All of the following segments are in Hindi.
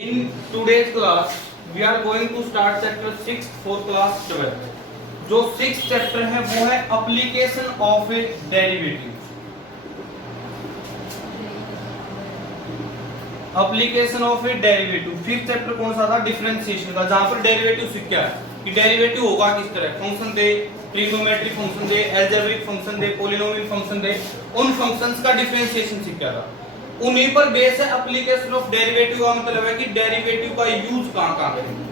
In today's class, we are going to start chapter 6 for class 12. जो 6th चैप्टर है वो है application of A derivative. Application of A derivative. 5th chapter कौन सा था? डिफरेंशिएशन का, जहां पर डेरिवेटिव सीख क्या है कि डेरिवेटिव होगा किस तरह, फंक्शन दे, ट्रिग्नोमेट्रिक फंक्शन दे, अलजेब्रिक फंक्शन दे, पॉलिनोमियल फंक्शन दे, उन फंक्शंस का डिफरेंशिएशन सीख क्या था। उन्हीं पर बेस है एप्लीकेशन ऑफ डेरिवेटिव का मतलब है कि डेरिवेटिव का यूज कहां करेंगे,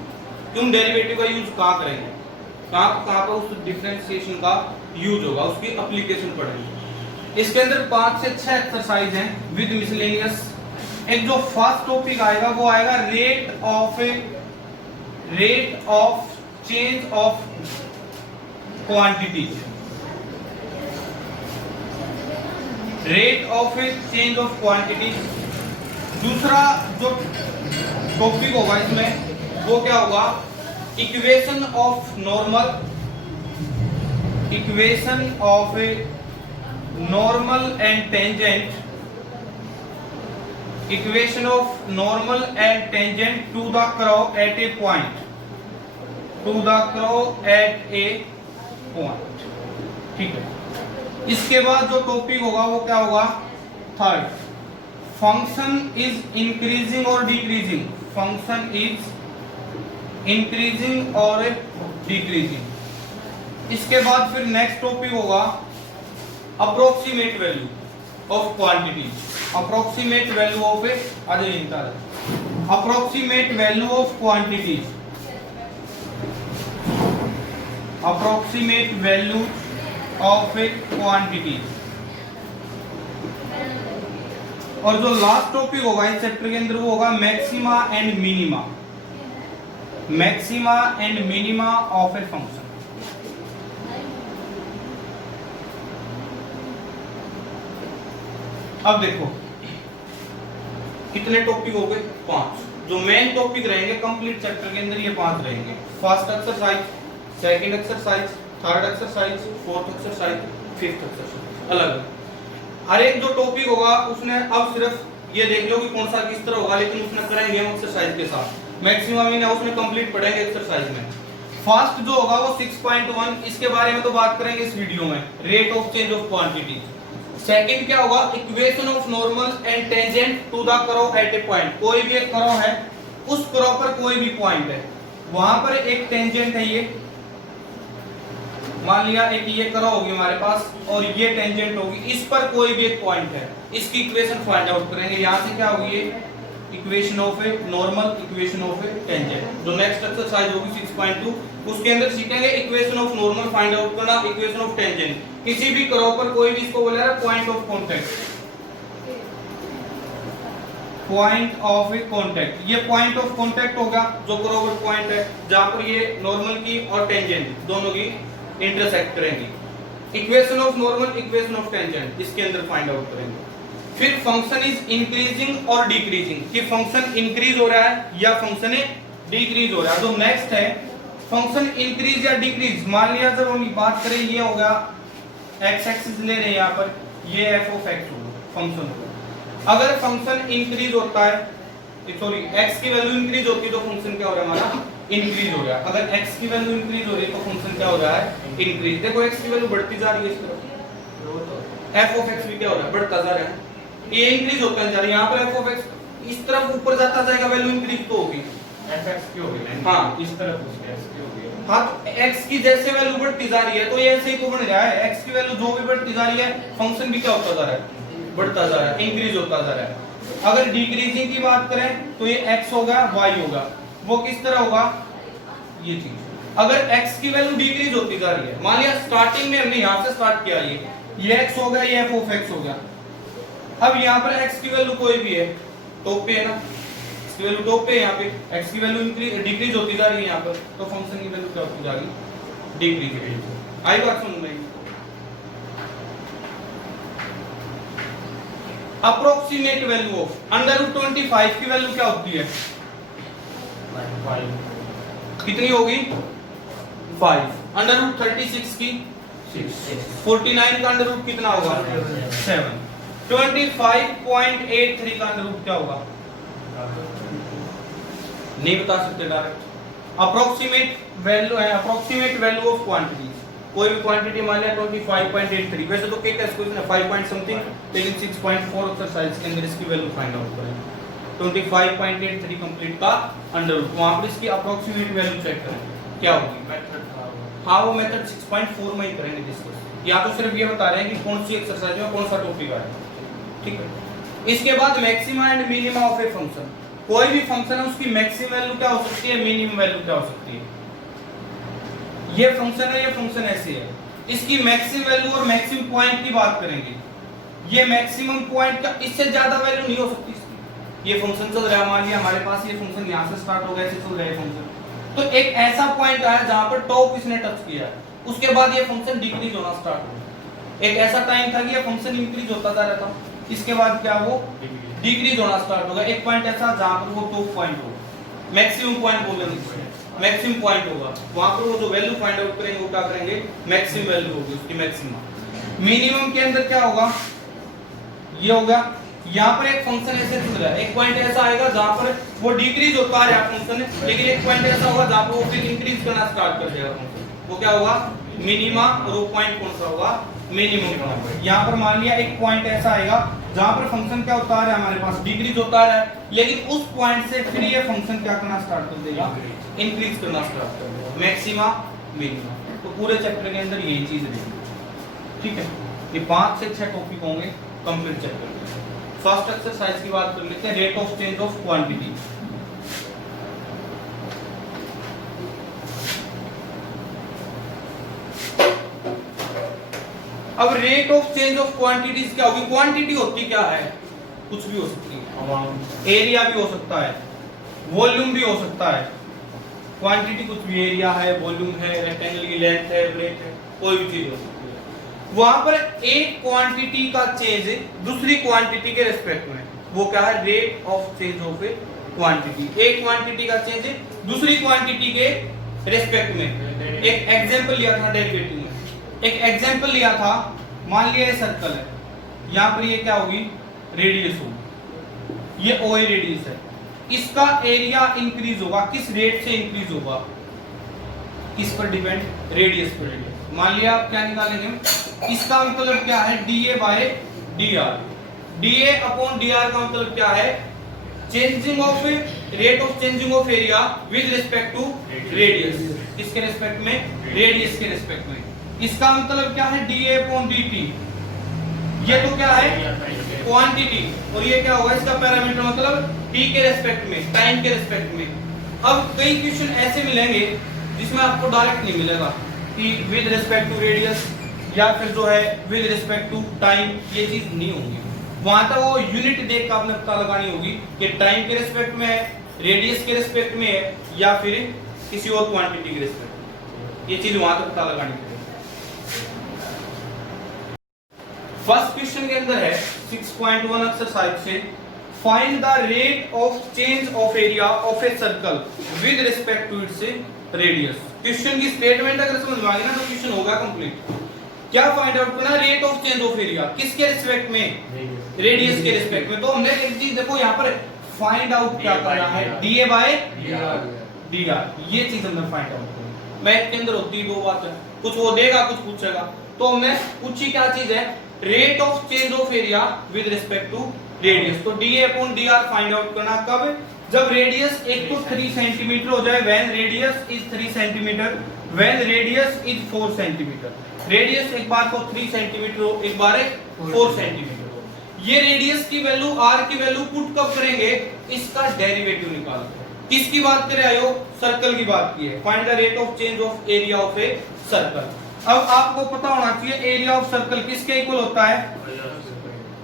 तुम डेरिवेटिव का यूज कहां करेंगे, कहां पर उस डिफरेंशिएशन का यूज होगा, उसकी एप्लीकेशन पढ़ेंगे। इसके अंदर 5 से 6 एक्सरसाइज हैं विद मिसलेनियस। एक जो फर्स्ट टॉपिक आएगा वो आएगा rate of change of quantities, rate of a change of quantity. दूसरा जो टॉपिक होगा इसमें वो क्या होगा? Equation of normal, equation of a normal and tangent, equation of normal and tangent to the curve at a point, to the curve at a point. ठीक है। इसके बाद जो टॉपिक होगा वो क्या होगा? थर्ड, फंक्शन इज इंक्रीजिंग और डिक्रीजिंग, फंक्शन इज इंक्रीजिंग और डिक्रीजिंग। इसके बाद फिर नेक्स्ट टॉपिक होगा approximate value of quantity, approximate value of A approximate value of quantities, approximate value of A quantity. और जो लास्ट टॉपिक होगा इस चैप्टर के अंदर वो होगा maxima and minima, maxima and minima of a function. अब देखो कितने टॉपिक हो गए? 5। जो मेन टॉपिक रहेंगे कंप्लीट चैप्टर के अंदर ये 5 रहेंगे। First exercise, second exercise, third exercise, fourth exercise, fifth exercise, अलग। हर एक जो टॉपिक होगा उसने अब सिर्फ ये देख लो कि कौन सा किस तरह होगा, लेकिन उसने करेंगे हम एक्सरसाइज के साथ। मैक्सिमम इन उसमें कंप्लीट पढ़ेंगे एक्सरसाइज में। फर्स्ट जो होगा वो 6.1, इसके बारे में तो बात करेंगे इस वीडियो में, rate of change of quantity. Second क्या होगा? Equation of normal and tangent to the curve at a point. कोई भी एक कर्व है, उस कर्व पर कोई भी पॉइंट है, वहां पर एक टेंजेंट है, ये मान लिया एक ये कर्व होगी हमारे पास और ये टेंजेंट होगी, इस पर कोई भी एक पॉइंट है, इसकी इक्वेशन फाइंड आउट करेंगे। यहां से क्या होगी? ये equation of a normal, equation of A tangent. जो नेक्स्ट एक्सरसाइज होगी 6.2, उसके अंदर सीखेंगे equation of normal find out करना, इक्वेशन ऑफ टेंजेंट। किसी भी कर्व पर कोई भी, इसको बोला है point of contact, point of A contact. ये पॉइंट ऑफ कांटेक्ट होगा जो कर्व पर पॉइंट है जहां पर ये नॉर्मल की और टेंजेंट दोनों की इंटरसेक्ट करेंगे। Equation of normal, equation of tangent, इसके अंदर फाइंड आउट करेंगे। फिर फंक्शन इज इंक्रीजिंग और डिक्रीजिंग, कि फंक्शन इंक्रीज हो रहा है या फंक्शन डिक्रीज हो रहा है। तो नेक्स्ट है फंक्शन इंक्रीज या डिक्रीज। मान लिया जब हम बात करें, ये होगा एक्स एक्सिस ले रहे हैं यहाँ पर, ये एफ ऑफ एक्स होगा फंक्शन होगा। अगर फंक्शन इंक्रीज होता है, सॉरी एक्स की वैल्यू इंक्रीज होती है तो फंक्शन क्या हो रहा है हमारा? इंक्रीज हो रहा है। अगर x की वैल्यू इंक्रीज हो रही है तो फंक्शन क्या हो रहा है? इंक्रीज। देखो x की वैल्यू बढ़ती जा रही है इस तरफ, f ऑफ x भी क्या हो रहा है? बढ़ता जा रहा है, ये इंक्रीज होता जा रहा है। यहाँ पर f ऑफ x इस तरफ ऊपर जाता जाएगा, वैल्यू इंक्रीज तो होगी, fx की होगी, हां इस तरफ उसके x की होगी। हां, तो x की जैसे वैल्यू बढ़ती जा रही है तो ये ऐसे ही तो बन रहा है। x की वैल्यू जो भी बढ़ती जा रही है, फंक्शन भी क्या होता जा रहा है? बढ़ता जा रहा है, इंक्रीज होता जा रहा है। अगर डिक्रीजिंग की बात करें तो ये x होगा, y होगा, वो किस तरह होगा? ये चीज। अगर x की वैल्यू डिक्रीज होती जा रही है, मान लिया स्टार्टिंग में हमने यहां से स्टार्ट किया, ये x हो गया, ये f ऑफ x हो गया। अब यहां पर x की वैल्यू कोई भी है, टॉप पे है ना, इसकी वैल्यू टॉप पे है, यहां पे x की वैल्यू इंक्रीज डिक्रीज होती जा रही है यहां पर, तो फंक्शन की वैल्यू क्या होती जाएगी? डिक्रीज। आई बात समझ में? अप्रोक्सीमेट वैल्यू ऑफ √25 की वैल्यू क्या होती है? कितनी होगी? 5। √36 की 6। 49 का अंडर रूट कितना होगा? 7। 25.83 का अंडर रूट क्या होगा? नहीं बता सकते डायरेक्ट। अप्रोक्सीमेट वैल्यू है, अप्रोक्सीमेट वैल्यू ऑफ क्वांटिटीज, कोई भी क्वांटिटी मान लिया 25.83, वैसे तो क्या क्वेश्चन है 5 पॉइंट समथिंग, लेकिन 6.4 एक्सरसाइज के अंदर इसकी वैल्यू फाइंड आउट करें। 25.83 कंप्लीट का अंडर रूट, वहां पर इसकी अप्रोक्सीमेट वैल्यू चेक करें क्या होगी। मेथड था वो। हाँ वो मेथड 6.4 में ही करेंगे डिस्कस, या तो सिर्फ ये बता रहे हैं कि कौन सी एक्सरसाइज में कौन सा टॉपिक आया, ठीक है। इसके बाद maxima and minima of a function, कोई भी फंक्शन है उसकी मैक्सिमम वैल्यू क्या हो सकती है, मिनिमम वैल्यू क्या हो सकती है। ये फंक्शन है, ये फंक्शन ऐसे है, इसकी मैक्सिमम वैल्यू और मैक्सिमम पॉइंट की बात करेंगे। ये मैक्सिमम पॉइंट का इससे ज्यादा वैल्यू नहीं हो सकती इसकी। ये फंक्शन चल रहा है, मान लिया हमारे पास ये फंक्शन यहाँ से स्टार्ट हो गया, ऐसे चल रहा है फंक्शन, तो एक ऐसा पॉइंट आया जहां पर टॉप इसने टच किया है, उसके बाद ये फंक्शन डिक्रीज होना स्टार्ट हो। एक ऐसा टाइम था कि ये फंक्शन इंक्रीज होता जा रहा था, इसके बाद क्या वो डिक्रीज होना स्टार्ट होगा। एक पॉइंट ऐसा जहां पर वो टॉप पॉइंट हो, मैक्सिमम पॉइंट बोल रहे हैं, मैक्सिमम पॉइंट होगा, वहां पर वो जो वैल्यू फाइंड आउट करेंगे वो क्या करेंगे, मैक्सिमम वैल्यू होगी उसकी मैक्सिमम। मिनिमम के अंदर क्या होगा, ये होगा यहाँ पर एक फंक्शन ऐसे चल रहा है, एक पॉइंट ऐसा आएगा जहां पर वो डिक्रीज होता है फंक्शन, लेकिन एक पॉइंट ऐसा होगा जहां पर वो फिर इंक्रीज करना स्टार्ट कर देगा फंक्शन, वो क्या होगा मिनिमा, और वो पॉइंट कौन सा होगा, मिनिमम पॉइंट। यहाँ पर मान लिया एक पॉइंट ऐसा आएगा जहां पर फंक्शन क्या होता है हमारे पास डिक्रीज होता है, लेकिन उस पॉइंट से फिर ये फंक्शन क्या करना स्टार्ट कर देगा, इंक्रीज करना स्टार्ट कर देगा, मैक्सिमा मिनिमा। तो पूरे चैप्टर के अंदर यही चीज रहेगी, ठीक है। ये 5 से 6 टॉपिक होंगे कंप्लीट चैप्टर। फर्स्ट एक्सरसाइज की बात कर लेते हैं, rate of change of quantity. अब rate of change of quantities क्या होगी, क्वांटिटी होती क्या है, कुछ भी हो सकती है, एरिया भी हो सकता है, वॉल्यूम भी हो सकता है। क्वांटिटी कुछ भी, एरिया है, वॉल्यूम है, रेक्टेंगल की लेंथ है, ब्रेथ है, कोई भी चीज हो सकती है। वहां पर एक क्वांटिटी का चेंज दूसरी क्वांटिटी के रिस्पेक्ट में, वो क्या है, rate of change of A quantity. एक क्वांटिटी का चेंज दूसरी क्वांटिटी के रिस्पेक्ट में। एक एग्जांपल लिया था डेरिवेटिव में, एक एग्जांपल लिया था, मान लिया ये सर्कल है, यहाँ पर ये क्या होगी, रेडियस होगी, ये OA रेडियस है, इसका एरिया इंक्रीज होगा, किस रेट से इंक्रीज होगा, किस पर डिपेंड, रेडियस पर डिपेंड। मान लिया आप क्या निकालेंगे, इसका मतलब क्या है, DA by DR। DA upon DR का मतलब क्या है, changing of rate of changing of area with respect to radius, किसके रिस्पेक्ट में, रेडियस के रिस्पेक्ट में। इसका मतलब क्या है, DA अपॉन DT, ये तो क्या है क्वांटिटी, और ये क्या होगा इसका पैरामीटर, मतलब t के रिस्पेक्ट में, टाइम के रिस्पेक्ट में। अब कई क्वेश्चन ऐसे मिलेंगे जिसमें आपको डायरेक्ट नहीं मिलेगा कि विद रिस्पेक्ट टू रेडियस, या फिर जो है विद रिस्पेक्ट टू टाइम, ये चीज नहीं होगी। वहां तक वो यूनिट देख कर आपने पता लगानी होगी कि टाइम के रिस्पेक्ट में है, रेडियस के रिस्पेक्ट में है, या फिर किसी और क्वांटिटी के रिस्पेक्ट में, ये चीज वहां तक पता लगानी पड़ेगी। फर्स्ट क्वेश्चन के अंदर है 6.1 एक्सरसाइज से, find the rate of change of area of a circle with respect to its radius. Question की स्टेटमेंट अगर समझ में आ गई ना तो क्वेश्चन होगा कंप्लीट। क्या फाइंड आउट करना, rate of change of area, किसके रिस्पेक्ट में, रेडियस के रिस्पेक्ट में। तो हमने एक चीज देखो यहाँ पर फाइंड आउट क्या करना है, DA बाय DR, ये चीज हमने फाइंड आउट करनी। मैथ के अंदर होती है दो बातें, कुछ वो देगा कुछ पूछेगा, तो हमने पूछी क्या चीज है, rate of change of area with respect to radius. तो DA upon DR find out करना कब, जब रेडियस एक तो 3 सेंटीमीटर हो जाए, when radius is 3 centimetre, when radius is 4 centimetre. Radius एक बार को 3 सेंटीमीटर हो, एक बार 4 सेंटीमीटर हो। ये रेडियस की वैल्यू, R की वैल्यू पुट कब करेंगे, इसका डेरिवेटिव निकालते हैं। किसकी बात कर रहे हो, सर्कल की बात की है। Find the rate of change of area of a circle. अब आपको पता होना चाहिए एरिया ऑफ सर्कल किसके इक्वल होता है,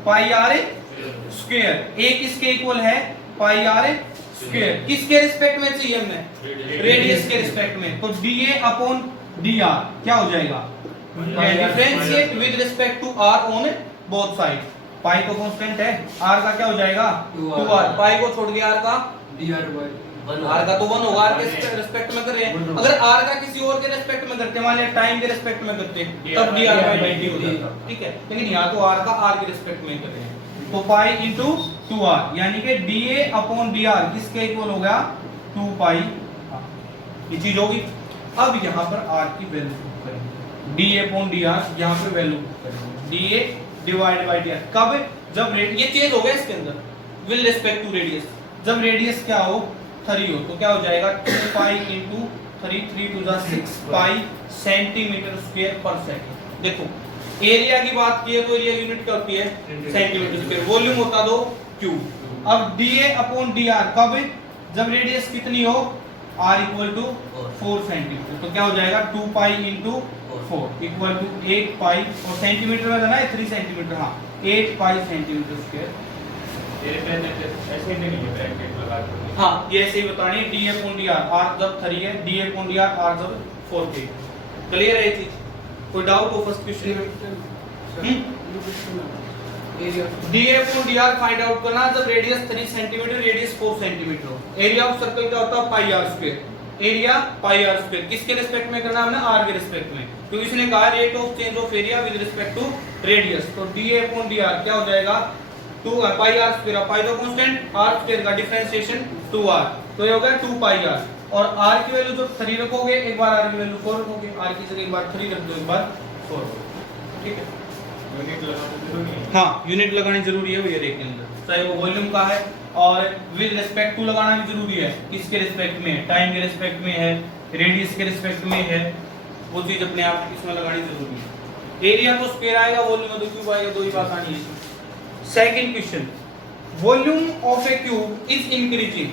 पाई R स्क्वायर। ए किसके इक्वल है, पाई R स्क्वायर। किसके रिस्पेक्ट में चाहिए हमने, रेडियस के रिस्पेक्ट में। तो DA अपॉन DR क्या हो जाएगा, differentiate with respect to R on both side. Pi तो कांस्टेंट है, R का क्या हो जाएगा 2R, पाई को छोड़ के R का R का तो 1 होगा, R के रिस्पेक्ट में कर रहे हैं। अगर R का किसी और के रिस्पेक्ट में करते, मान लिया टाइम के रिस्पेक्ट में करते, तब DR बाय dt हो जाता, ठीक है। लेकिन यहाँ तो R का R के रिस्पेक्ट में कर रहे हैं, तो पाई इंटू 2R, यानी कि DA अपॉन DR किसके इक्वल हो गया, 2 पाई ये चीज होगी। अब यहाँ पर r की वैल्यू पुट करेंगे, डी अपॉन डी आर, यहाँ पर वैल्यू पुट करेंगे D A divide by D R. कब? जब ये चेंज हो गया इसके अंदर विद रिस्पेक्ट टू रेडियस। जब रेडियस क्या हो 3 हो तो क्या हो जाएगा 2 pi into 3 3 two 6 pi centimetre square per second. देखो एरिया की बात की है तो एरिया यूनिट क्या होती है सेंटीमीटर स्क्वायर, वॉल्यूम होता दो क्यूब। अब dA अपॉन dr कब? जब रेडियस कितनी हो r इक्वल टू 4 सेंटीमीटर, तो क्या हो जाएगा 2 पाई इंटू 4 इक्वल टू 8 पाई, और सेंटीमीटर में ना 3 सेंटीमीटर, हाँ 8 पाई सेंटीमीटर स्क्वायर। ऐसे नहीं है ब्रैकेट लगा के। हाँ ये ऐसे ही बतानी है d अपॉन dr, r जब 3 है d अपॉन dr, r जब 4 है। क्लियर है ये चीज? कोई डाउट हो first question? D upon D R find out करना जब रेडियस 3 सेंटीमीटर रेडियस 4 सेंटीमीटर हो। एरिया ऑफ सर्कल क्या होता है pi R square. Area pi R square किसके रिस्पेक्ट में करना हमने आर के रिस्पेक्ट में, क्योंकि इसने कहा rate of change of area with respect to radius. तो डी अपॉन डी आर क्या हो जाएगा 2 पाई आर स्क्वायर, पाई तो कांस्टेंट, आर स्क्वायर का डिफरेंशिएशन 2r, तो ये हो गया 2 पाई आर। और r की वैल्यू जब 3 रखोगे एक बार r की वैल्यू 4 रखोगे, r की जगह एक बार 3 रख दो एक बार 4, ठीक है। यूनिट लगाना जरूरी है। हाँ यूनिट लगानी जरूरी है भैया रेट के अंदर, चाहे वो वॉल्यूम का है, और विद रिस्पेक्ट टू लगाना भी जरूरी है। किसके रिस्पेक्ट में? टाइम के रिस्पेक्ट में है, रेडियस के रिस्पेक्ट में है, वो चीज अपने आप इसमें लगानी जरूरी है। एरिया तो स्क्वायर आएगा, वॉल्यूम तो क्यूब आएगा, दो ही बात आनी है। Second question, volume of a cube is increasing.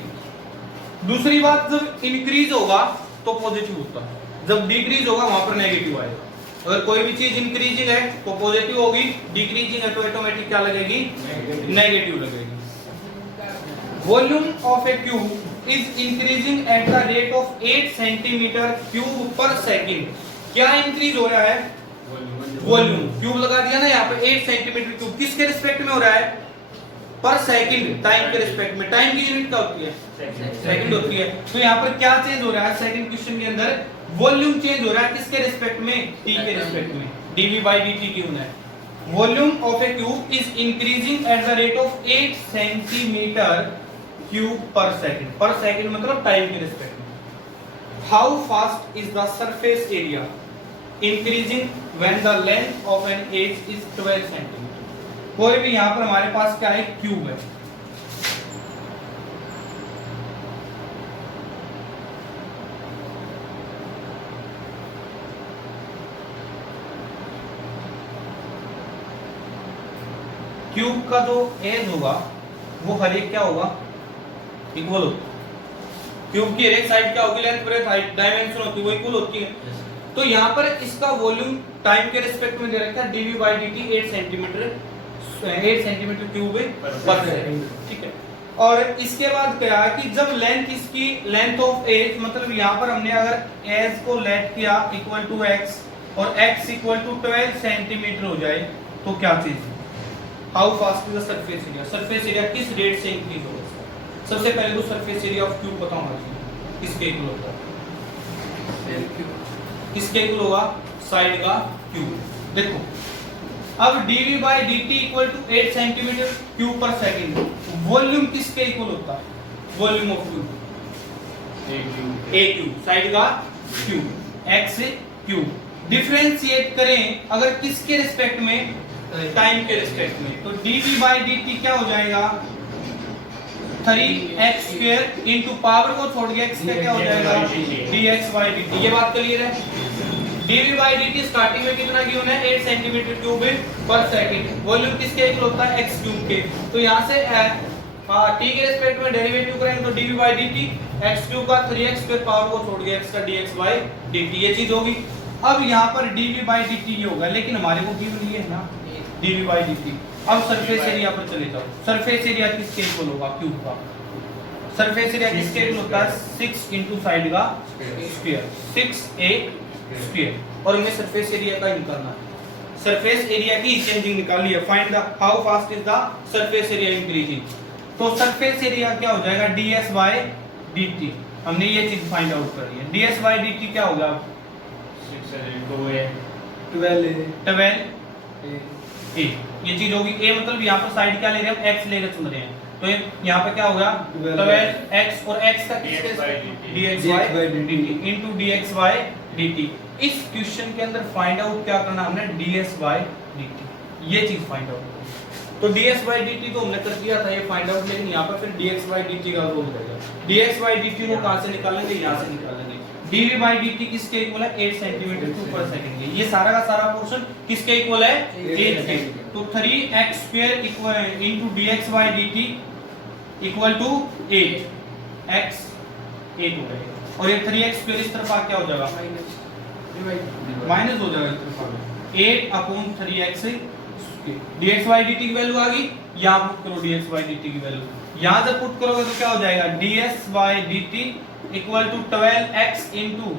दूसरी बात, जब इंक्रीज होगा तो पॉजिटिव होता है, जब डिक्रीज होगा वहां पर नेगेटिव आएगा। अगर कोई भी चीज इंक्रीजिंग है तो पॉजिटिव होगी, डिक्रीजिंग है तो ऑटोमेटिक क्या लगेगी नेगेटिव लगेगी। Volume of a cube is increasing at the rate of 8 centimetre cube per second. क्या इंक्रीज हो रहा है? वॉल्यूम। क्यूब लगा दिया ना यहाँ पे 8 सेंटीमीटर क्यूब, किसके रिस्पेक्ट में हो रहा है? पर सेकंड, टाइम के रिस्पेक्ट में। टाइम की यूनिट क्या होती है? सेकंड होती है। तो यहाँ पर क्या चेंज हो रहा है सेकंड क्वेश्चन के अंदर? वॉल्यूम चेंज हो रहा है, किसके रिस्पेक्ट में? टी के रिस्पेक्ट में, dv by dt क्यूब है। Volume of a cube is increasing at the rate of 8 centimetre cube per second. Per second मतलब टाइम के रिस्पेक्ट में। How fast is the surface area increasing when the length of an edge is 12 centimetre. कोई भी यहाँ पर हमारे पास क्या है क्यूब है, क्यूब का जो एज होगा वो हर एक क्या होगा इक्वल होगा। क्यूब की हर एक साइड क्या होगी लेंथ ब्रेथ हाइट डायमेंशन होती है वो इक्वल होती है। तो यहाँ पर इसका वॉल्यूम टाइम के रिस्पेक्ट में दे रखा है dv by dt 8 centimetre cube per second, ठीक है। और इसके बाद क्या है कि जब लेंथ इसकी लेंथ ऑफ एज मतलब यहाँ पर हमने अगर एज को लेट किया इक्वल टू x और x इक्वल टू 12 सेंटीमीटर हो जाए तो क्या चीज? How fast is the surface area. Surface area किस रेट से इंक्रीज होगा? सबसे पहले तो सरफेस एरिया ऑफ क्यूब पता होना चाहिए, किसके इक्वल होता है? किसके इक्वल होगा? साइड का क्यूब। देखो अब dv by dt equal to 8 centimetre cube per second, volume किसके इक्वल होता है? Volume of cube a cube, side का क्यूब, x क्यूब। डिफरेंशिएट करें अगर किसके रिस्पेक्ट में? टाइम के रिस्पेक्ट में, तो dv by dt क्या हो जाएगा 3x स्क्वायर इनटू पावर को छोड़ के x का क्या हो जाएगा dx by dt। ये बात क्लियर है? dv by dt स्टार्टिंग में कितना गिवन है 8 centimetre cube per second, volume किसके इक्वल होता है x क्यूब के। तो यहां से t के रिस्पेक्ट में डेरिवेटिव करेंगे तो dv by dt x cube का 3x स्क्वायर पावर को छोड़ के x का dx by dt ये चीज होगी। अब यहां पर dv by dt ये होगा, लेकिन हमारे को गिवन ये है ना dv by dt। अब सरफेस एरिया पर चले जाओ, सरफेस एरिया किसके इक्वल होगा? क्यूब का। सरफेस एरिया किसके इक्वल होता है? 6 इनटू साइड का स्क्वायर, 6a स्क्वायर। और हमें सरफेस एरिया का निकालना है। सरफेस एरिया की चेंजिंग निकाली है। Find the how fast is the surface area increasing. तो सरफेस एरिया क्या हो जाएगा ds by dt। हमने ये चीज फाइंड आउट कर ली है। ds by dt क्या होगा? 12 ये चीज होगी। a मतलब यहाँ पर साइड क्या ले रहे हैं हम? x लेकर चल रहे हैं, तो यहाँ पे क्या होगा 12x और x का किसके dxy into dxy dt। इस क्वेश्चन के अंदर फाइंड आउट क्या करना हमने dsy dt, ये चीज फाइंड आउट। तो dsy dt तो हमने कर दिया था ये फाइंड आउट, लेकिन यहाँ पर फिर dxy dt का रोल रहेगा। dxy dt को कहां से निकालेंगे, यहाँ से निकालेंगे। dv by dt किसके इक्वल है 8 सेंटीमीटर क्यूब पर सेकंड। ये सारा का सारा पोर्शन किसके इक्वल है 8 के। तो 3x square equal into dxy dt equal to 8x 8 हो जाएगा, और ये 3x स्क्वायर इस तरफ आ क्या हो जाएगा माइनस हो जाएगा इस तरफ 8 अपॉन 3x dxy dt की वैल्यू आ गई। यहां पुट करो dxy dt की वैल्यू, यहां जब पुट करोगे तो क्या हो जाएगा dsy dt equal to 12x into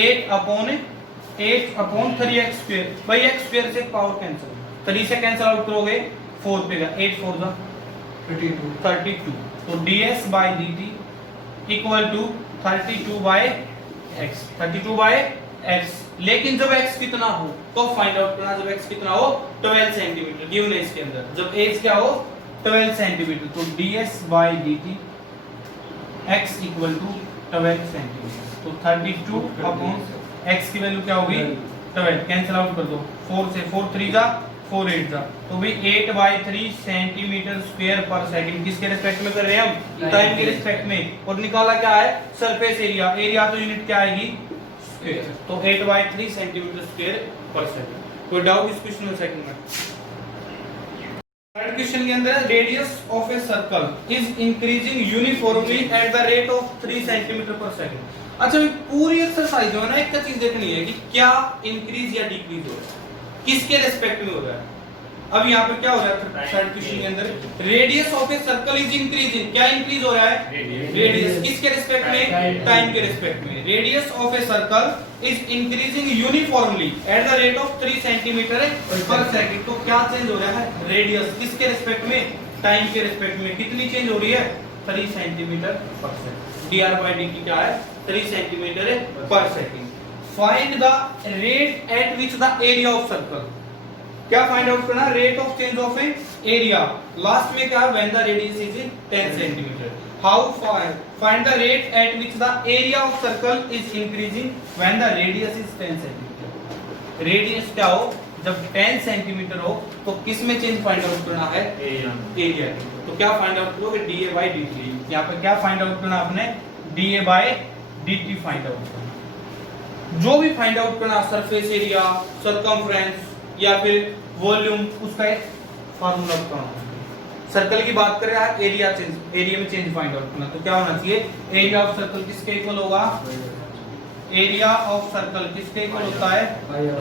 8 upon 3x square. भाई x स्क्वायर से पावर कैंसिल, 3 से कैंसिल आउट करोगे 4 पे 8 4 जा 32। तो ds by dt equal to 32 by x। लेकिन जब x कितना हो तो फाइंड आउट करना, जब x कितना हो 12 सेंटीमीटर गिवन है इसके अंदर, जब एज क्या हो 12 सेंटीमीटर। तो ds by dt x equal to 12 centimetre. तो 32 अपॉन x की वैल्यू क्या होगी 12, कैंसिल आउट कर दो 4 से 4 3 जा 4 8 जा, तो भाई 8/3 सेंटीमीटर स्क्वायर पर सेकंड। किसके रिस्पेक्ट में कर रहे हैं हम, टाइम के रिस्पेक्ट में। और निकाला क्या है सरफेस एरिया, एरिया तो यूनिट क्या आएगी स्क्वायर। तो 8/3 सेंटीमीटर स्क्वायर पर सेकंड। कोई डाउट इस क्वेश्चन में सेकंड में? थर्ड क्वेश्चन के अंदर radius of a circle is increasing uniformly eight the rate of 3 centimetre per second. अच्छा पूरी एक्सरसाइज है ना, एक चीज देखनी है कि क्या इंक्रीज या डिक्रीज हो रहा है, किसके रिस्पेक्ट में हो रहा है। अब यहाँ पे क्या हो रहा है थर्ड क्वेश्चन के अंदर radius of a circle is increasing, क्या इंक्रीज हो रहा है रेडियस, किसके रिस्पेक्ट में टाइम के रिस्पेक्ट में। Radius of a circle is increasing uniformly eight the rate of 3 centimetre per second. तो क्या चेंज हो रहा है रेडियस, किसके रिस्पेक्ट में टाइम के रिस्पेक्ट में। कितनी चेंज हो रही है 3 centimetre per second. dr by dt क्या है 3 centimetre per second. Find the rate at which the area of circle, क्या फाइंड आउट करना rate of change of A area. Last में क्या when the radius is 10 centimetre. How find the rate at which the area of circle is increasing when the radius is 10 centimetre. Radius क्या हो जब 10 सेंटीमीटर हो तो किस में चेंज फाइंड आउट करना है एरिया। तो क्या फाइंड आउट करोगे dA by dt। यहाँ पे क्या फाइंड आउट करना आपने dA by dt find out करना। जो भी फाइंड आउट करना सरफेस एरिया, सरकमफ्रेंस या फिर वॉल्यूम, उसका एक फार्मूला बताना। सर्कल की बात कर रहे हैं एरिया चेंज, एरिया में चेंज फाइंड आउट करना, तो क्या होना चाहिए एरिया ऑफ सर्कल किसके इक्वल होगा, एरिया ऑफ सर्कल किसके इक्वल होता है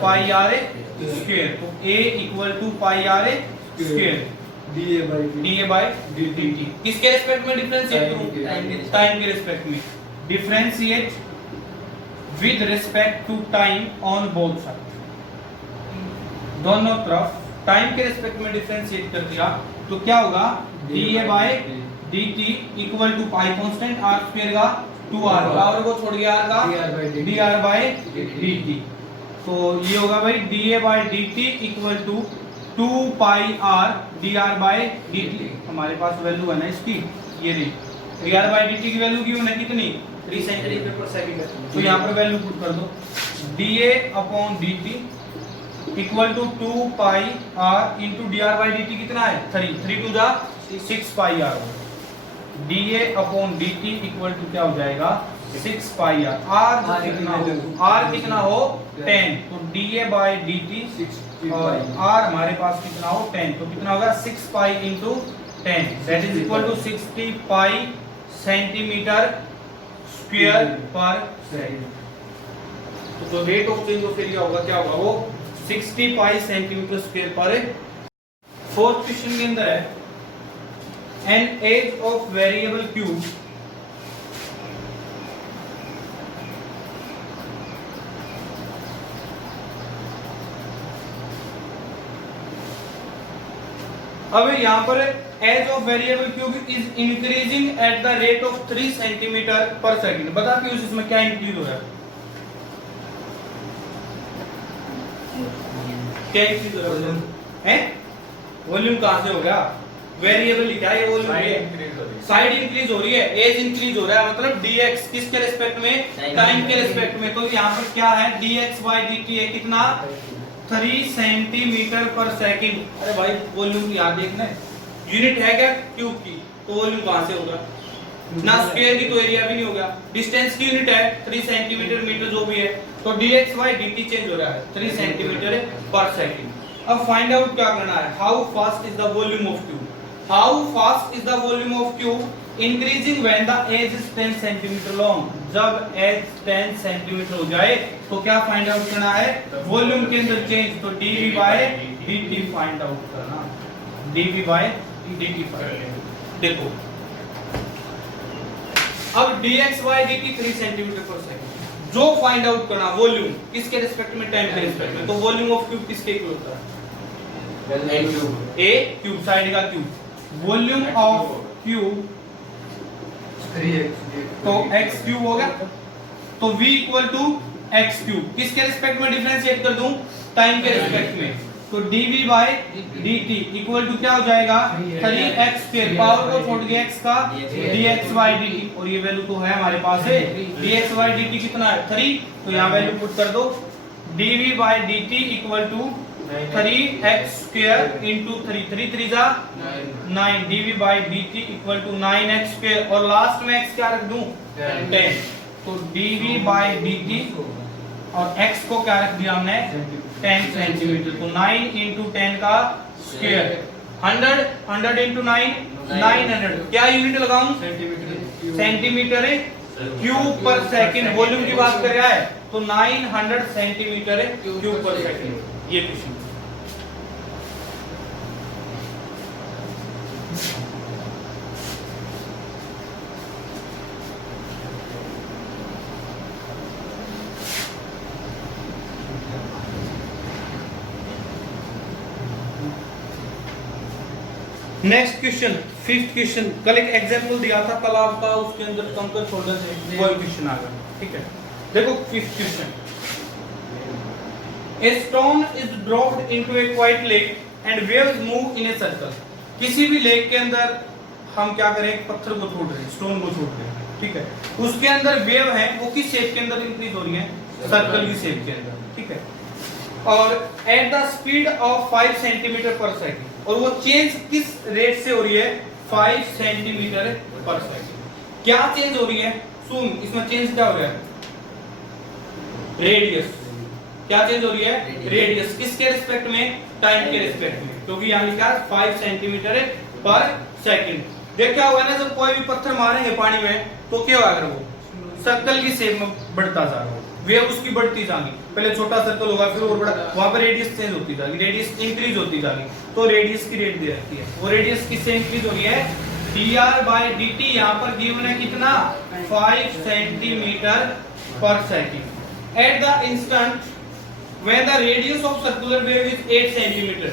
पाई आर ए स्क्वायर। तो a equal to pi R A square dA by dt। किसके रिस्पेक्ट में डिफरेंशिएट करूं, टाइम के रिस्पेक्ट में। Differentiate with respect to time on both side, दोनों तरफ टाइम के रिस्पेक्ट में डिफरेंशिएट कर दिया तो क्या होगा dA by dt equal to pi constant r square का 2r, r को छोड़ गया r का dr by dt। तो ये होगा भाई dA by dt equal to 2 pi r dr by dt। हमारे पास वैल्यू है ना इसकी, ये रही dr by dt की वैल्यू की है कितनी 3 सेंटीमीटर पर सेकंड। तो यहाँ पर वैल्यू पुट कर दो dA upon dt equal to 2 pi r into dr by dt कितना है 3 2 जा 6 pi r। dA upon dt equal to क्या हो जाएगा 6 पाई r। r कितना हो 10, तो dA by dt और r हमारे पास कितना हो 10, तो कितना होगा 6 pi into 10 that is equal to 60 pi centimetre square per second. तो rate of change of area होगा क्या होगा वो 60 pi centimetre square per. Fourth question के अंदर है an edge of variable cube अब यहाँ पर edge of variable cube is increasing at the rate of 3 centimetre per second. बता पीयूष इसमें क्या इंक्रीज हो रहा है, क्या इंक्रीज हो रहा है? वॉल्यूम कहां से हो गया, वेरिएबल लिखा है, ये वॉल्यूम साइड है, इंक्रीज हो रही है। साइड इंक्रीज हो रही है, एज इंक्रीज हो रहा है, मतलब dx किसके रिस्पेक्ट में, टाइम के रिस्पेक्ट में। तो यहाँ पर क्या है, dx by dt है कितना, 3 सेंटीमीटर पर सेकंड। अरे भाई वॉल्यूम याद देखना है, यूनिट है क्या क्यूब की, तो वॉल्यूम कहां से होगा ना, स्क्वायर की तो एरिया भी नहीं होगा। डिस्टेंस की यूनिट है 3 सेंटीमीटर मीटर जो भी है, तो dx by dt चेंज हो रहा है 3 सेंटीमीटर पर सेकंड। अब फाइंड आउट क्या करना है, how fast is the volume of cube, how fast is the volume of cube increasing when the edge is 10 centimetre long. जब एज 10 सेंटीमीटर हो जाए तो क्या फाइंड आउट करना है, वॉल्यूम के अंदर चेंज, तो dv by dt find out करना, dv by dt फाइंड। देखो अब dx by dt 3 centimetre per second, जो फाइंड आउट करना वॉल्यूम किसके रिस्पेक्ट में, टाइम के रिस्पेक्ट में, तो वॉल्यूम ऑफ क्यूब किसके इक्वल होता है, a क्यूब, साइड का क्यूब, वॉल्यूम ऑफ क्यूब तो x क्यूब हो गया, तो v equal to x cube, किसके रिस्पेक्ट में डिफरेंशिएट कर दूं, टाइम के रिस्पेक्ट में, तो dv by dt equal to क्या हो जाएगा, 3x स्क्वायर, पावर को छोड़ के x का dx by dt, और ये वैल्यू तो है हमारे पास है, dx by dt कितना है 3, तो यहाँ वैल्यू पुट कर दो, dv by dt equal to 3x square into 3, 3 3 जा 9, dv by dt equal to 9x square, और लास्ट में x क्या रख दूं 10, तो dv by dt और x को क्या रख दिया हमने 10 सेंटीमीटर, तो 9 इंटू 10 का स्क्वायर, 100 इंटू 9 900, क्या यूनिट लगाऊं, centimetre cube per second, volume की बात कर रहा है, तो 900 सेंटीमीटर क्यूब पर सेकंड। ये question next question, fifth question, कल एक एग्जांपल दिया था कल आपका, उसके अंदर कंकर शोल्डर से वही क्वेश्चन आ गया, ठीक है। देखो fifth question, a stone is dropped into A quite lake and waves move in a circle. किसी भी लेक के अंदर हम क्या करें, एक पत्थर को छोड़ रहे हैं, स्टोन को छोड़ रहे हैं, ठीक है, उसके अंदर वेव है, वो किस शेप के अंदर इंक्रीज हो रही है, सर्कल की शेप के अंदर, ठीक है, और at the speed of 5 centimetre per second, और वो चेंज किस रेट से हो रही है, 5 सेंटीमीटर पर सेकंड। क्या चेंज हो रही है, सुन, इसमें चेंज क्या हो रहा है, रेडियस, क्या चेंज हो रही है, रेडियस, किसके रिस्पेक्ट में, टाइम के रिस्पेक्ट में, क्योंकि यहाँ लिखा है 5 सेंटीमीटर पर सेकंड। देख क्या होगा ना, जब कोई भी पत्थर मारेंगे पानी में तो क्या होगा, वो सर्कल की शेप में बढ़ता जा रहा है, वेव उसकी बढ़ती जाएगी, पहले छोटा सर्कल होगा फिर और बड़ा, वहां पर रेडियस चेंज होती जाएगी, रेडियस इंक्रीज होती जाएगी, तो रेडियस की रेट दे रखी है, वो रेडियस किससे इंक्रीज हो रही है, dr by dt, यहाँ पर गिवन है कितना, 5 centimetre per second. At the instant when the radius of circular wave is 8 centimetre,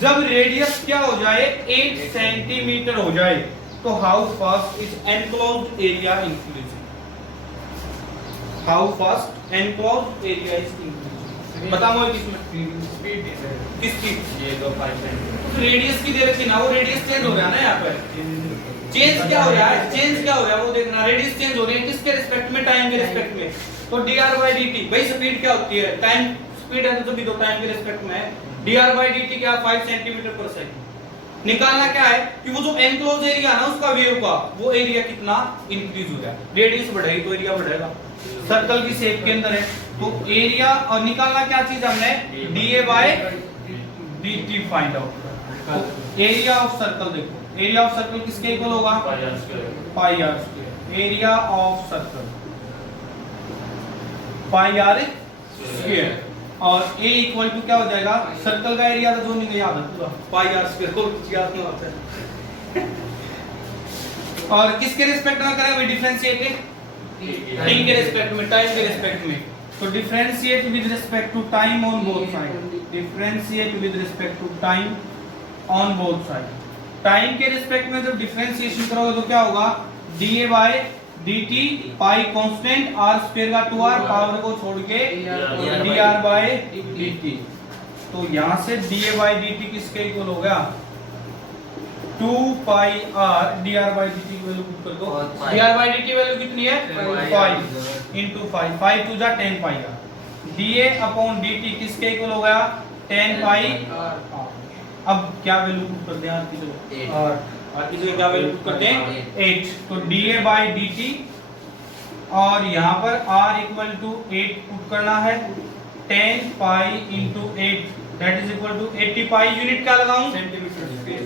जब रेडियस क्या हो जाए 8 सेंटीमीटर हो जाए, तो how fast is enclosed area increasing, how fast enclosed area is increasing, बताओ किसमें, स्पीड किसकी, ये तो 5 सेंटीमीटर, रेडियस की दे रखी ना, वो रेडियस चेंज हो रहा है ना, यहाँ पर चेंज क्या हो रहा है, चेंज क्या हो रहा है वो देखना, रेडियस चेंज हो रही है किसके रिस्पेक्ट में, टाइम के रिस्पेक्ट में, तो dr by dt, भाई स्पीड क्या होती है, टाइम स्पीड है तो भी तो टाइम के रिस्पेक्ट में है, dr by dt क्या 5 सेंटीमीटर पर सेकंड। निकालना क्या है कि वो जो एनक्लोज एरिया ना उसका वेव का, वो एरिया कितना इंक्रीज हो गया, रेडियस बढ़ेगी तो एरिया बढ़ेगा, सर्कल की शेप के अंदर है, तो एरिया, और निकालना क्या चीज हमने, dA by dt find out, area of circle, देखो एरिया ऑफ सर्कल किसके इक्वल होगा, pi R square, area of circle pi R square, और a इक्वल टू क्या हो जाएगा, सर्कल का एरिया तो जो नहीं याद है पूरा, पाई आर स्क्वायर, तो कुछ याद नहीं आता है। और किसके रिस्पेक्ट में करेंगे, डिफरेंशिएट t के रिस्पेक्ट में, टाइम के रिस्पेक्ट में, तो differentiate with respect to time on both side, differentiate with respect to time on both side, time के रिस्पेक्ट में जब डिफरेंशिएशन करोगे तो क्या होगा, dA by dt pi constant, r square का 2r, पावर को छोड़ के dr by dt, तो यहां से dA by dt किसके इक्वल हो गया, 2 pi r dr by dt की वैल्यू पुट कर दो। dr by dt वैल्यू कितनी है 5 into 5 5 टू जा 10 पाई r dA अपॉन dt किसके इक्वल हो गया 10 पाई r। अब क्या वैल्यू पुट कर दें r की जगह r की जगह क्या वैल्यू पुट करते हैं 8 तो dA by dt और यहाँ पर r इक्वल टू 8 पुट करना है 10 pi into 8 that is equal to 80 pi unit क्या लगाऊं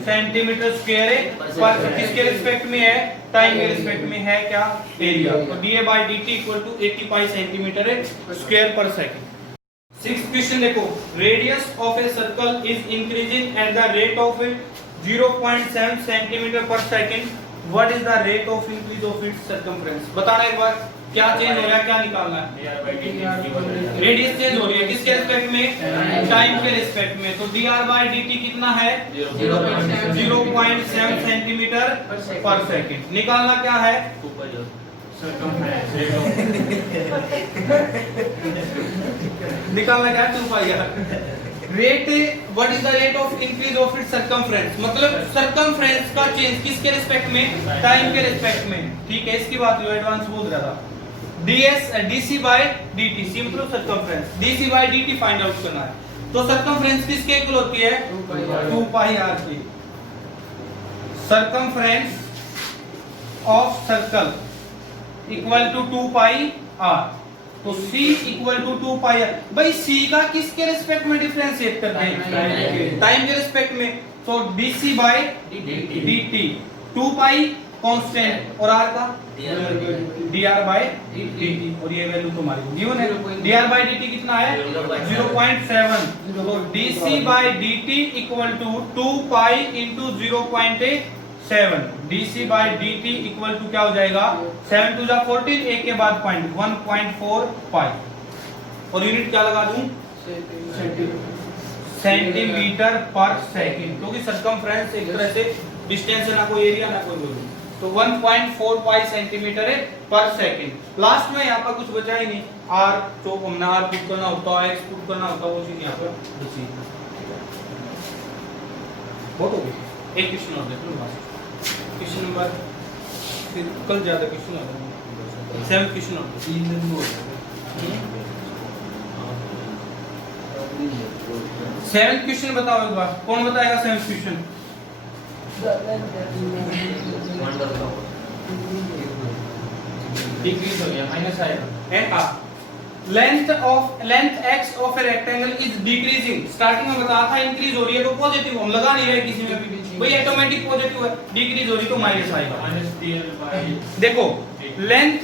सेंटीमीटर स्क्वायर है पर किसके रिस्पेक्ट में है टाइम के रिस्पेक्ट में है क्या एरिया तो dA by dt equal to 80 pi centimetre square per second. 6th question देखो radius of a circle is increasing at the rate of 0.7 centimetre per second what is the rate of increase of its circumference बताना एक बार क्या चेंज हो रहा है क्या निकालना है रेडियस चेंज हो रही है किसके रिस्पेक्ट में टाइम के रिस्पेक्ट में तो dr by dt कितना है 0.7 सेंटीमीटर पर सेकंड निकालना क्या है निकालना क्या 2 pi r rate what is the rate of increase of its circumference मतलब सर्कमफ्रेंस का चेंज किसके रिस्पेक्ट में टाइम के रिस्पेक्ट में ठीक है इसकी बात जो एडवांस बोल रहा था dc by dt simple circumference dc by dt find out करना है तो सर्कमफ्रेंस किसके इक्वल होती है 2 पाई r की circumference of circle equal to 2 pi r तो c equal to 2 pi r भाई c का किसके रिस्पेक्ट में डिफरेंशिएट करते हैं टाइम के रिस्पेक्ट में तो dc by dt 2 pi constant और r का dr by dt और ये वैल्यू तुम्हारी गिवन है dr by dt कितना है 0.7 तो dc by dt equal to 2 pi into 0.7 dc by dt equal to क्या हो जाएगा 7 टू जा 14 एक के बाद पॉइंट 1.4 पाई और यूनिट क्या लगा दूं सेंटीमीटर पर सेकंड क्योंकि सर्कमफ्रेंस एक तरह से डिस्टेंस है ना कोई एरिया ना कोई वैल्यू तो 1.4 पाई सेंटीमीटर पर सेकंड लास्ट में यहाँ पर कुछ बचा ही नहीं r जो हमने r पुट करना होता है x पुट करना होता है वो चीज यहाँ पर बची बहुत हो गई एक क्वेश्चन और देख लो लास्ट क्वेश्चन नंबर फिर कल ज्यादा क्वेश्चन आ जाएंगे 7 क्वेश्चन और 3 दिन में हो जाएगा 7th क्वेश्चन बताओ एक बार कौन बताएगा 7th क्वेश्चन डिक्रीज हो गया माइनस आएगा length x of a rectangle is decreasing starting में बताया था इंक्रीज हो रही है तो पॉजिटिव हम लगा नहीं रहे किसी में भी भाई ऑटोमेटिक पॉजिटिव है डिक्रीज हो रही तो माइनस आएगा देखो लेंथ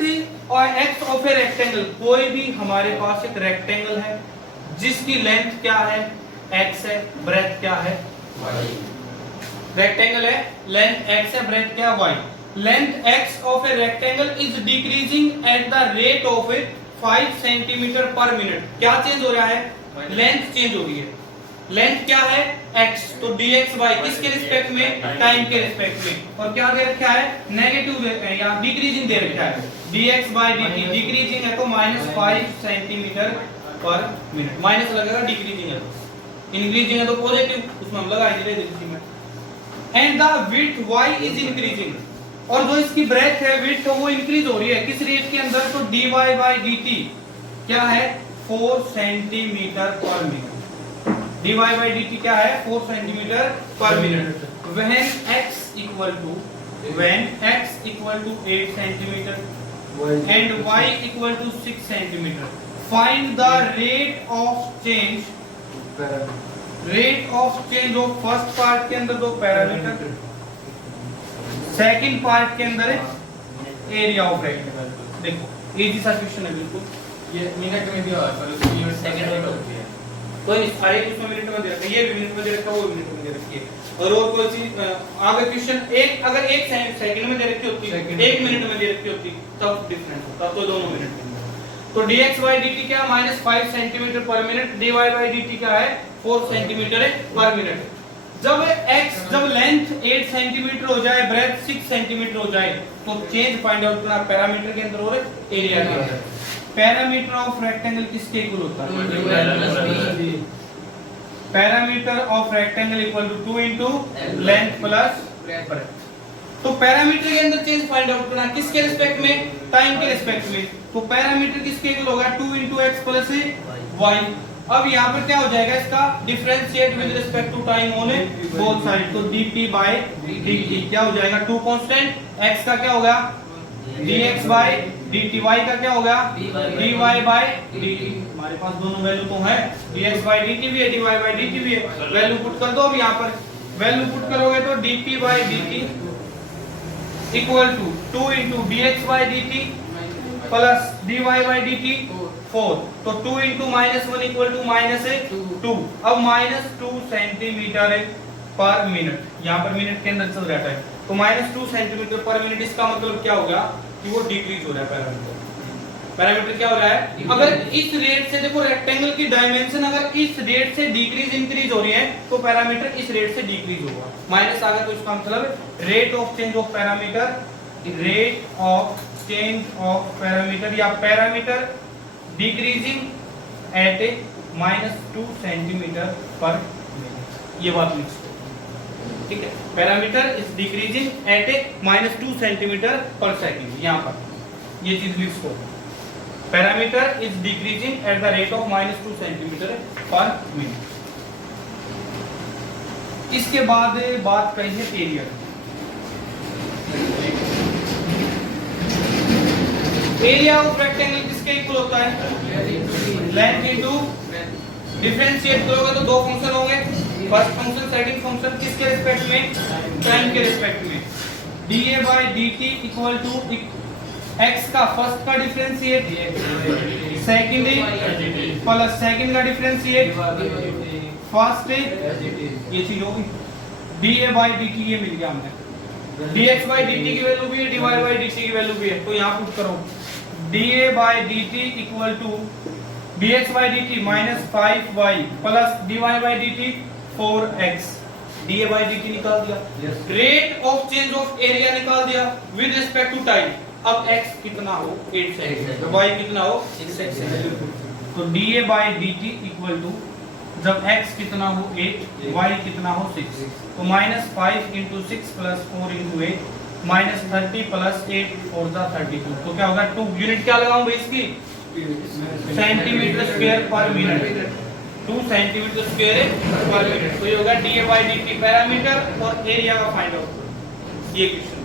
और x ऑफ ए रेक्टेंगल कोई भी हमारे पास एक रेक्टेंगल है जिसकी लेंथ क्या है x है ब्रेथ क्या है y रेक्टेंगल है लेंथ x है ब्रेथ क्या है y length x of a rectangle is decreasing at the rate of 5 centimetre per minute क्या चेंज हो रहा है लेंथ चेंज हो रही है लेंथ क्या है x तो dx by किसके रिस्पेक्ट में टाइम के रिस्पेक्ट में और क्या दे रखा है नेगेटिव या डिक्रीजिंग दे रखा है dx by dt डिक्रीजिंग है तो -5 सेंटीमीटर पर मिनट माइनस लगेगा डिक्रीजिंग है तो इंक्रीजिंग है तो पॉजिटिव उसमें हम लगा ही नहीं रहे इसी में and the width y is increasing और जो इसकी ब्रेथ है विड्थ तो वो इंक्रीज हो रही है किस रेट के अंदर तो dy by dt क्या है 4 centimetre per minute dy by dt क्या है 4 centimetre per minute when x equal to 8 centimetre and y equal to 6 centimetre find the rate of change of first part के अंदर दो पैरामीटर सेकंड पार्ट के अंदर एरिया ऑफ रेक्टेंगल देखो इजी सा क्वेश्चन है बिल्कुल ये मिनट में दिया हुआ है पर उसकी यूनिट सेकंड में होती है कोई नहीं सारे इसमें मिनट में दे रखा है ये भी मिनट में दे रखा है वो भी मिनट में दे रखी है और कोई चीज आगे क्वेश्चन एक अगर एक सेकंड में दे रखी होती एक मिनट में दे रखी होती तब डिफरेंस होता तो दोनों मिनट में तो dx by dt क्या -5 centimetre per minute dy by dt क्या है 4 सेंटीमीटर पर मिनट जब लेंथ 8 सेंटीमीटर हो जाए ब्रेथ 6 सेंटीमीटर हो जाए तो चेंज फाइंड आउट करना पैरामीटर के अंदर और एरिया के अंदर पैरामीटर ऑफ रेक्टेंगल किसके इक्वल होता है parameter of rectangle equal to 2 into length plus तो पैरामीटर के अंदर चेंज फाइंड आउट करना किसके रिस्पेक्ट में, टाइम के रिस्पेक्ट में। तो पैरामीटर किसके इक्वल होगा 2 into x प्लस y। अब यहाँ पर क्या हो जाएगा इसका differentiate with respect to time on both side. तो dt by dt क्या हो जाएगा 2 कांस्टेंट, x का क्या होगा dx by dt, y का क्या होगा dy by dt। हमारे पास दोनों वैल्यू तो है, dx by dt भी है, dy by dt भी है। वैल्यू पुट कर दो। अब यहाँ पर वैल्यू पुट करोगे तो dp by dt equal to 2 into dx by dt plus dy by dt 4। तो 2 into -1 इक्वल टू -2। अब -2 सेंटीमीटर पर मिनट, यहाँ पर मिनट के अंदर चल रहा है तो -2 सेंटीमीटर पर मिनट। इसका मतलब क्या होगा कि वो डिक्रीज हो रहा है पैरामीटर। पैरामीटर क्या हो रहा है, अगर इस रेट से देखो रेक्टेंगल की डायमेंशन अगर इस रेट से डिक्रीज इंक्रीज हो रही है तो पैरामीटर इस रेट से डिक्रीज होगा। माइनस आ गया तो इसका मतलब rate of change of parameter, rate of change of parameter या parameter decreasing at a -2 centimetre per minute. ये बात लिख सकते, ठीक है। Parameter is decreasing at a -2 centimetre per second. यहाँ पर ये चीज लिख सकते, parameter is decreasing at the rate of -2 centimetre per minute. इसके बाद बात कही है एरिया। एरिया ऑफ रेक्टेंगल किसके इक्वल होता है, लेंथ इनटू डिफरेंशिएट करोगे तो दो फंक्शन होंगे, फर्स्ट फंक्शन सेकंड फंक्शन किसके रिस्पेक्ट में, टाइम के रिस्पेक्ट में। dA by dt equal to x का फर्स्ट का डिफरेंशिएट सेकंड प्लस सेकंड का डिफरेंशिएट फर्स्ट, ये चीज होगी। dA by dt ये मिल गया हमें, dx by dt की वैल्यू भी है, dy by dt की वैल्यू भी है। तो यहाँ पुट करो dA by dt equal to dx by dt -5y plus dy by dt 4x। dA by dt निकाल दिया, rate of change of area निकाल दिया विद रिस्पेक्ट टू टाइम। अब x कितना हो 8 सेकंड, y कितना हो 6 सेकंड। तो dA by dt equal to जब x कितना हो 8, y कितना हो 6, तो -5 into 6 plus 4 into 8 -30 plus 8 4 जा 32। तो क्या होगा 2 यूनिट क्या लगाऊं भाई इसकी, सेंटीमीटर स्क्वायर पर मिनट, 2 सेंटीमीटर स्क्वायर पर मिनट। तो ये होगा dA by dt पैरामीटर और एरिया का फाइंड आउट। ये क्वेश्चन